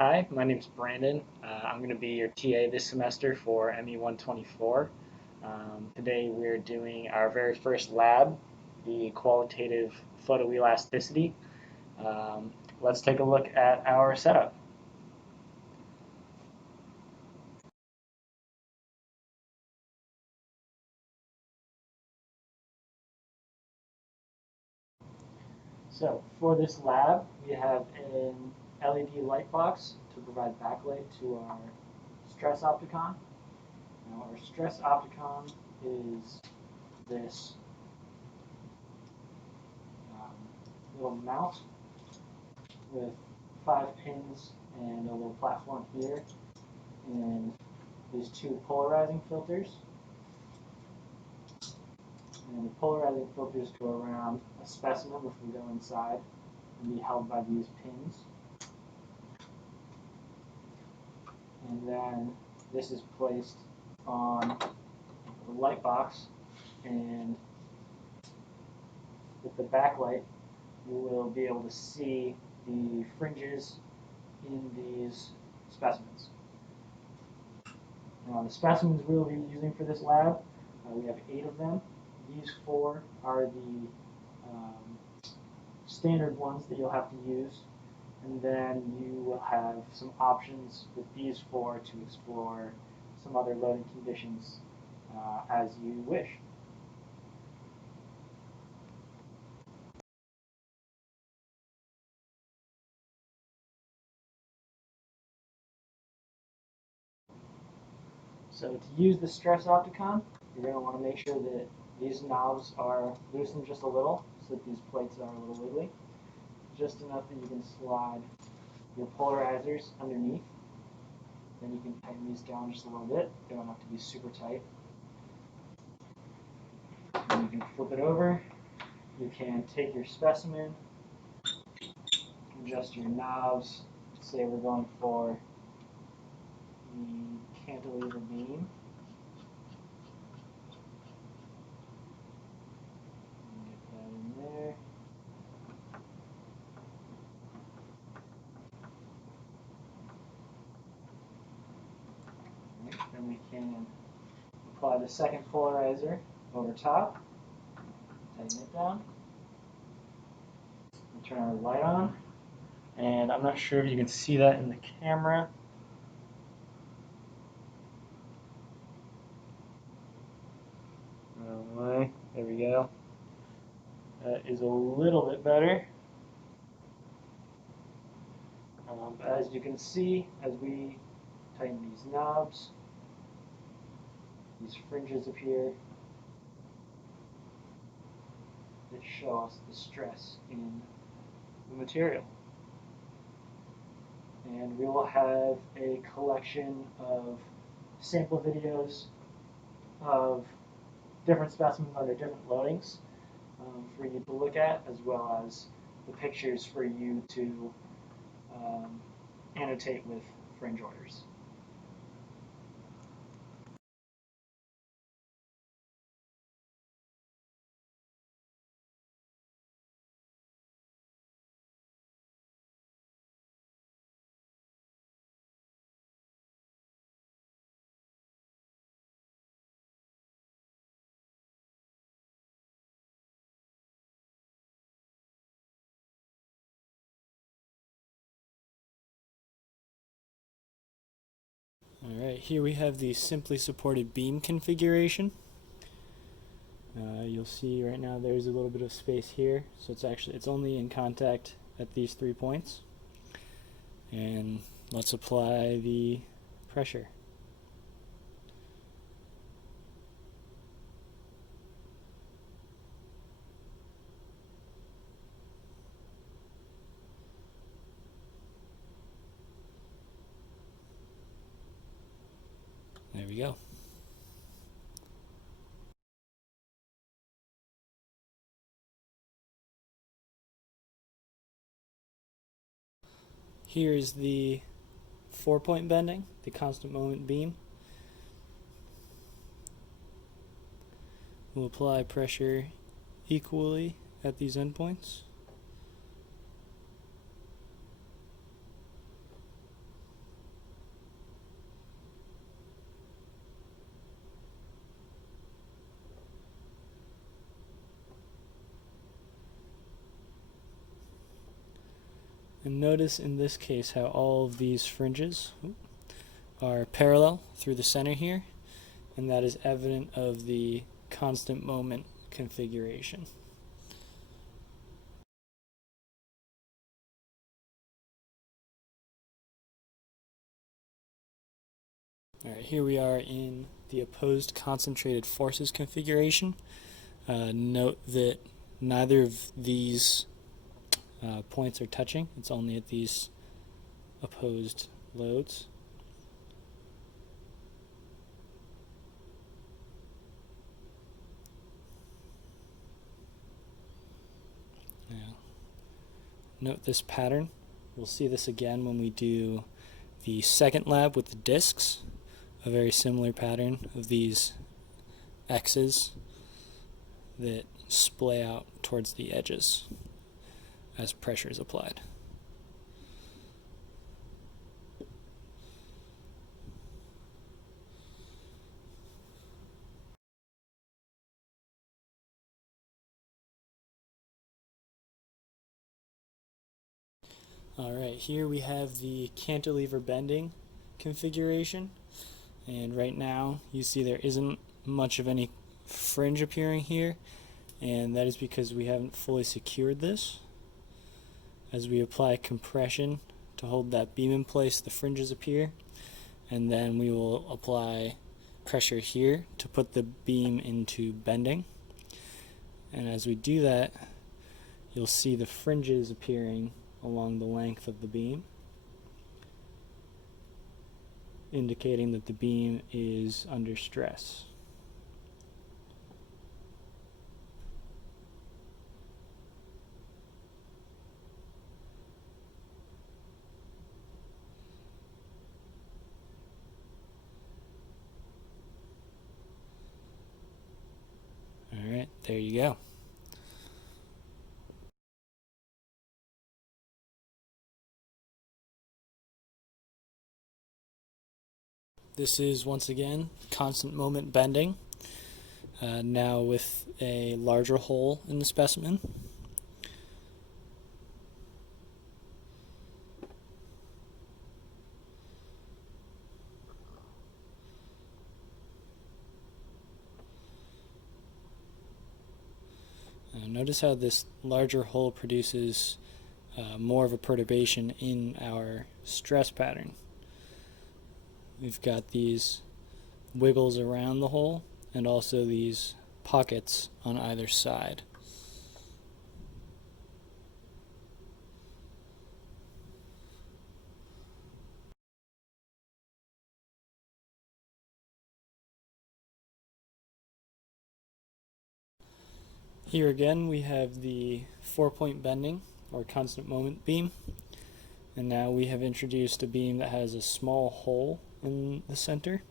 Hi, my name's Brandon. I'm going to be your TA this semester for ME 124. Today we're doing our very first lab, the qualitative photoelasticity. Let's take a look at our setup. So for this lab, we have an LED light box to provide backlight to our stress opticon. Now our stress opticon is this little mount with 5 pins and a little platform here, and these two polarizing filters. And the polarizing filters go around a specimen which will go inside and be held by these pins. And then this is placed on the light box, and with the backlight you will be able to see the fringes in these specimens. Now the specimens we'll be using for this lab, we have 8 of them. These 4 are the standard ones that you'll have to use, and then you will have some options with these 4 to explore some other loading conditions as you wish. So to use the stress opticon, you're going to want to make sure that these knobs are loosened just a little, so that these plates are a little wiggly. Just enough that you can slide your polarizers underneath. Then you can tighten these down just a little bit. They don't have to be super tight. And you can flip it over. You can take your specimen, adjust your knobs. Say we're going for the cantilever beam. Get that in there. Right, then we can apply the second polarizer over top. Tighten it down. And turn our light on. And I'm not sure if you can see that in the camera. There we go. That is a little bit better. As you can see, as we tighten these knobs, these fringes appear that show us the stress in the material. And we will have a collection of sample videos of different specimens under different loadings for you to look at, as well as the pictures for you to annotate with fringe orders. Alright, here we have the simply supported beam configuration. You'll see right now there's a little bit of space here, so it's only in contact at these 3 points. And let's apply the pressure. There we go. Here is the 4-point bending, the constant moment beam. We'll apply pressure equally at these endpoints. And notice in this case how all of these fringes are parallel through the center here, and that is evident of the constant moment configuration. Alright, here we are in the opposed concentrated forces configuration. Note that neither of these points are touching. It's only at these opposed loads. Now, note this pattern. We'll see this again when we do the second lab with the discs. A very similar pattern of these X's that splay out towards the edges as pressure is applied. Alright, here we have the cantilever bending configuration, and right now you see there isn't much of any fringe appearing here, and that is because we haven't fully secured this. As we apply compression to hold that beam in place, the fringes appear, and then we will apply pressure here to put the beam into bending. And as we do that, you'll see the fringes appearing along the length of the beam, indicating that the beam is under stress. Alright, there you go. This is once again constant moment bending, now with a larger hole in the specimen. Notice how this larger hole produces more of a perturbation in our stress pattern. We've got these wiggles around the hole and also these pockets on either side. Here again we have the 4-point bending or constant moment beam, and now we have introduced a beam that has a small hole in the center,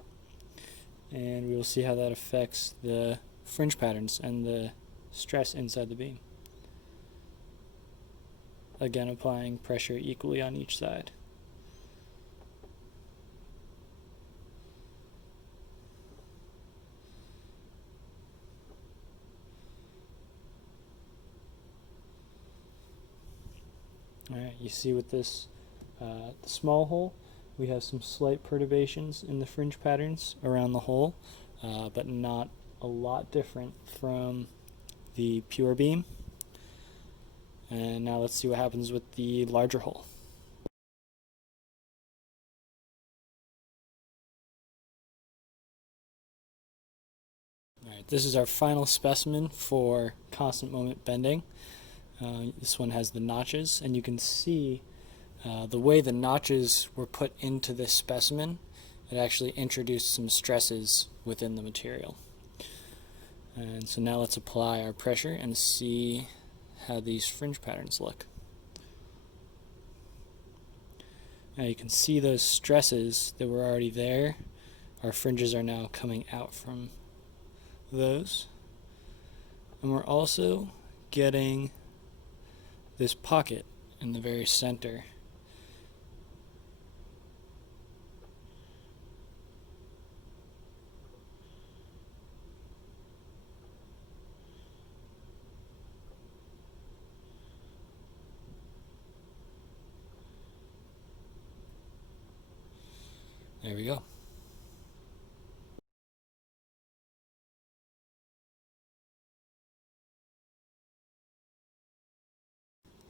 and we will see how that affects the fringe patterns and the stress inside the beam. Again, applying pressure equally on each side. Alright, you see with this the small hole, we have some slight perturbations in the fringe patterns around the hole, but not a lot different from the pure beam. And now let's see what happens with the larger hole. Alright, this is our final specimen for constant moment bending. This one has the notches, and you can see the way the notches were put into this specimen, it actually introduced some stresses within the material. And so now let's apply our pressure and see how these fringe patterns look. Now you can see those stresses that were already there. Our fringes are now coming out from those. And we're also getting this pocket in the very center. There we go.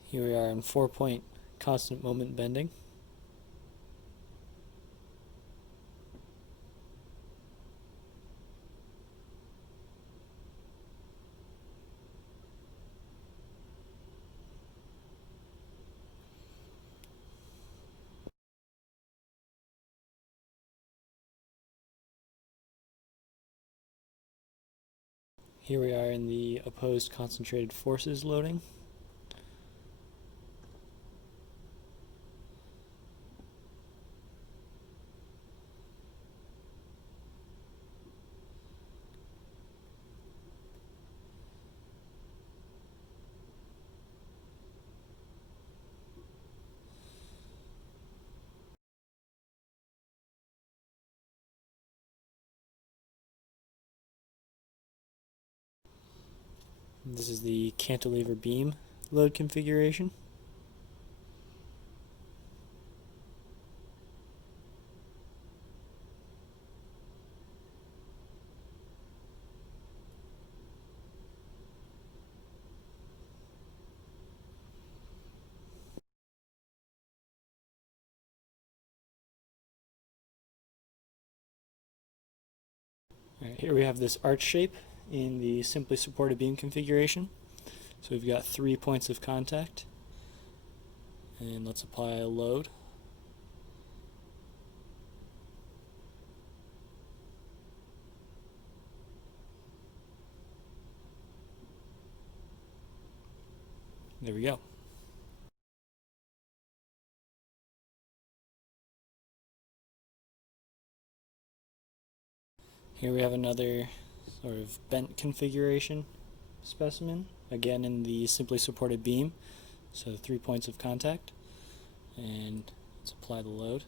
Here we are in 4-point constant moment bending. Here we are in the opposed concentrated forces loading. This is the cantilever beam load configuration. Alright, here we have this arch shape in the simply supported beam configuration. So we've got 3 points of contact, and let's apply a load. There we go. Here we have another sort of bent configuration specimen, again in the simply supported beam, so 3 points of contact, and let's apply the load.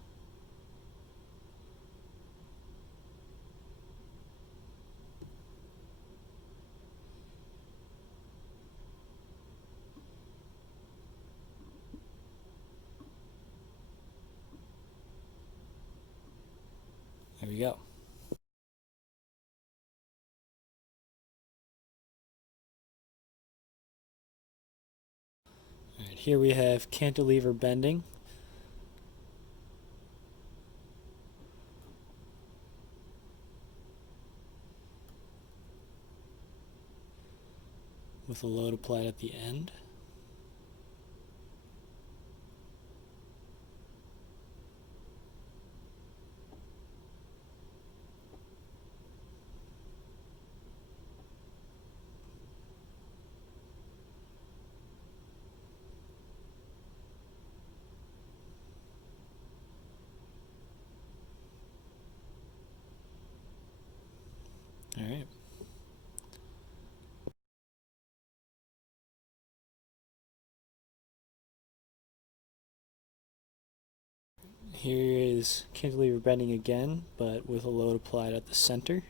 There we go. Alright, here we have cantilever bending. With a load applied at the end. Alright. Here is cantilever bending again, but with a load applied at the center.